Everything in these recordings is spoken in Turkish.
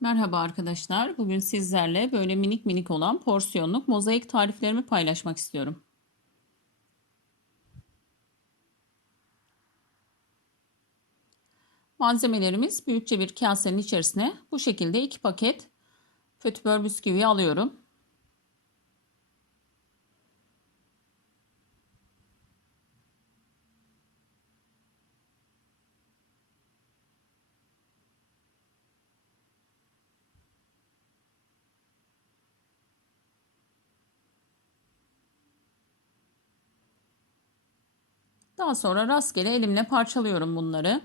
Merhaba arkadaşlar. Bugün sizlerle böyle minik minik olan porsiyonluk mozaik tariflerimi paylaşmak istiyorum. Malzemelerimiz büyükçe bir kasenin içerisine bu şekilde iki paket fötibör bisküvi alıyorum. Daha sonra rastgele elimle parçalıyorum bunları.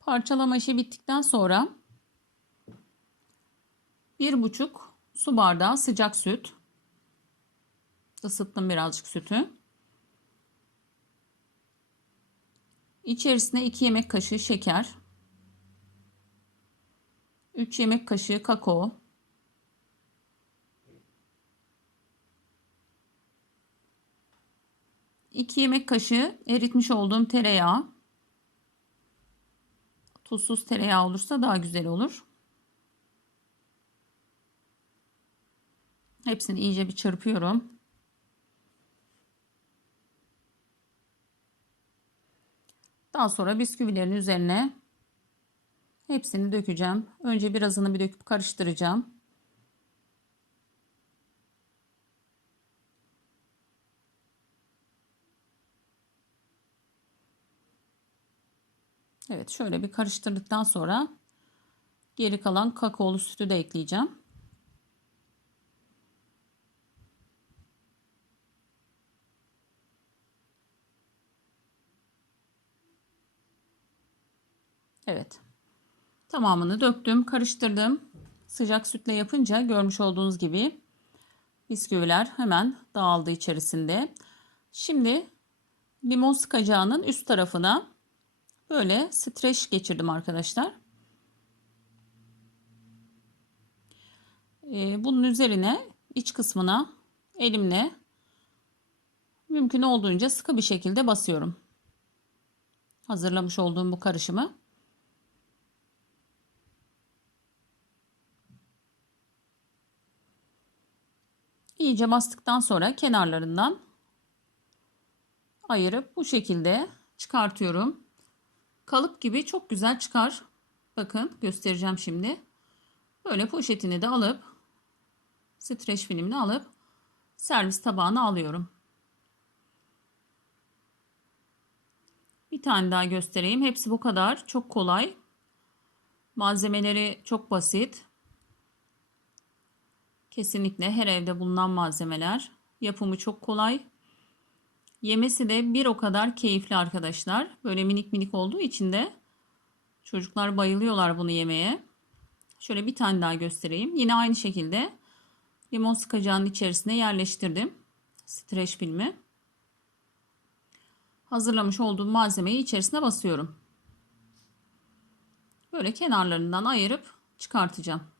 Parçalama işi bittikten sonra bir buçuk su bardağı sıcak süt. Isıttım birazcık sütü. İçerisine 2 yemek kaşığı şeker. 3 yemek kaşığı kakao. İki yemek kaşığı eritmiş olduğum tereyağı. Tuzsuz tereyağı olursa daha güzel olur. Hepsini iyice bir çırpıyorum. Daha sonra bisküvilerin üzerine hepsini dökeceğim. Önce birazını bir döküp karıştıracağım. Evet şöyle bir karıştırdıktan sonra geri kalan kakaolu sütü de ekleyeceğim. Evet. Tamamını döktüm, karıştırdım. Sıcak sütle yapınca görmüş olduğunuz gibi bisküviler hemen dağıldı içerisinde. Şimdi limon sıkacağının üst tarafına böyle streç geçirdim arkadaşlar. Ee, bunun üzerine iç kısmına elimle mümkün olduğunca sıkı bir şekilde basıyorum. Hazırlamış olduğum bu karışımı. İyice bastıktan sonra kenarlarından ayırıp bu şekilde çıkartıyorum. Kalıp gibi çok güzel çıkar. Bakın göstereceğim şimdi. Böyle poşetini de alıp streç filmini alıp servis tabağına alıyorum. Bir tane daha göstereyim. Hepsi bu kadar. Çok kolay. Malzemeleri çok basit. Kesinlikle her evde bulunan malzemeler. Yapımı çok kolay. Yemesi de bir o kadar keyifli arkadaşlar. Böyle minik minik olduğu için de çocuklar bayılıyorlar bunu yemeye. Şöyle bir tane daha göstereyim. Yine aynı şekilde limon sıkacağının içerisine yerleştirdim. Streç filmi. Hazırlamış olduğum malzemeyi içerisine basıyorum. Böyle kenarlarından ayırıp çıkartacağım.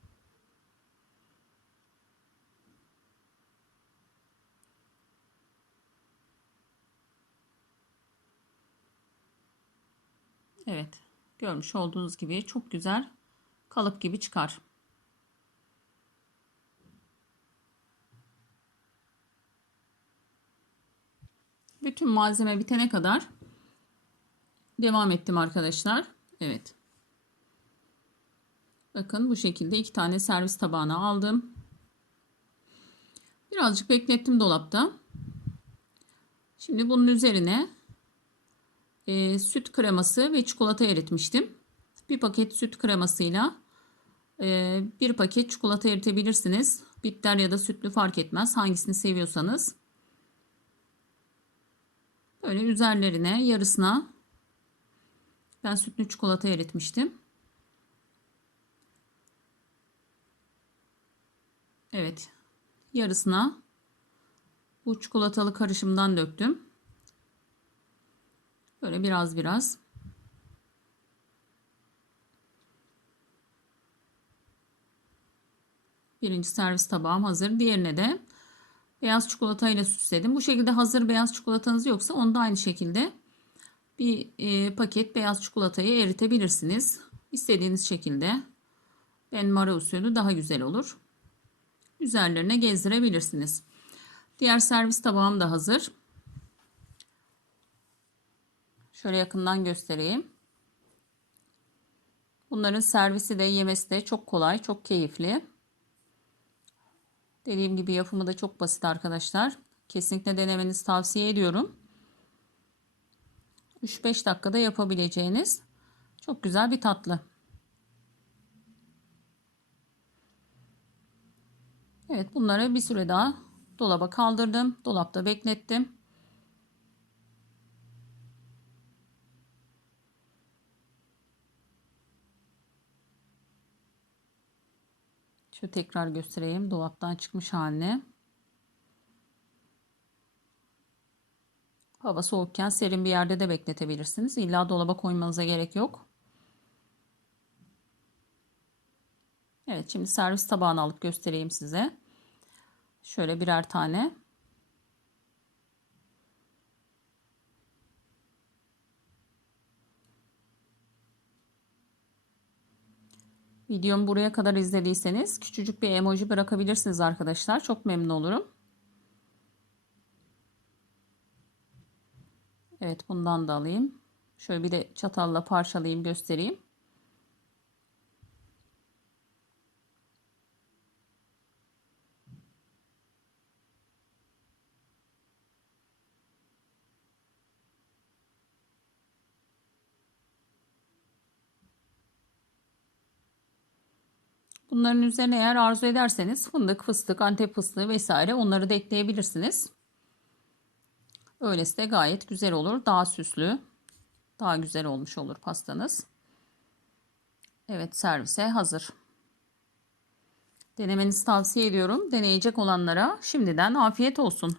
Evet. Görmüş olduğunuz gibi çok güzel kalıp gibi çıkar. Bütün malzeme bitene kadar devam ettim arkadaşlar. Evet. Bakın bu şekilde iki tane servis tabağına aldım. Birazcık beklettim dolapta. Şimdi bunun üzerine e, süt kreması ve çikolata eritmiştim. Bir paket süt kremasıyla e, bir paket çikolata eritebilirsiniz. Bitter ya da sütlü fark etmez. Hangisini seviyorsanız. Böyle üzerlerine yarısına ben sütlü çikolata eritmiştim. Evet. Yarısına bu çikolatalı karışımdan döktüm. Böyle biraz biraz. Birinci servis tabağım hazır. Diğerine de Beyaz çikolatayla süsledim. Bu şekilde hazır beyaz çikolatanız yoksa onu da aynı şekilde bir e, paket beyaz çikolatayı eritebilirsiniz. İstediğiniz şekilde. Ben mara usulü daha güzel olur. Üzerlerine gezdirebilirsiniz. Diğer servis tabağım da hazır. Şöyle yakından göstereyim. Bunların servisi de yemesi de çok kolay, çok keyifli. Dediğim gibi yapımı da çok basit arkadaşlar. Kesinlikle denemenizi tavsiye ediyorum. 3-5 dakikada yapabileceğiniz çok güzel bir tatlı. Evet bunları bir süre daha dolaba kaldırdım. Dolapta beklettim. Şöyle tekrar göstereyim dolaptan çıkmış halini. Hava soğukken serin bir yerde de bekletebilirsiniz. İlla dolaba koymanıza gerek yok. Evet şimdi servis tabağını alıp göstereyim size. Şöyle birer tane. Videomu buraya kadar izlediyseniz küçücük bir emoji bırakabilirsiniz arkadaşlar. Çok memnun olurum. Evet bundan da alayım. Şöyle bir de çatalla parçalayayım göstereyim. Bunların üzerine eğer arzu ederseniz fındık, fıstık, antep fıstığı vesaire onları da ekleyebilirsiniz. Öylesi de gayet güzel olur. Daha süslü, daha güzel olmuş olur pastanız. Evet servise hazır. Denemenizi tavsiye ediyorum. Deneyecek olanlara şimdiden afiyet olsun.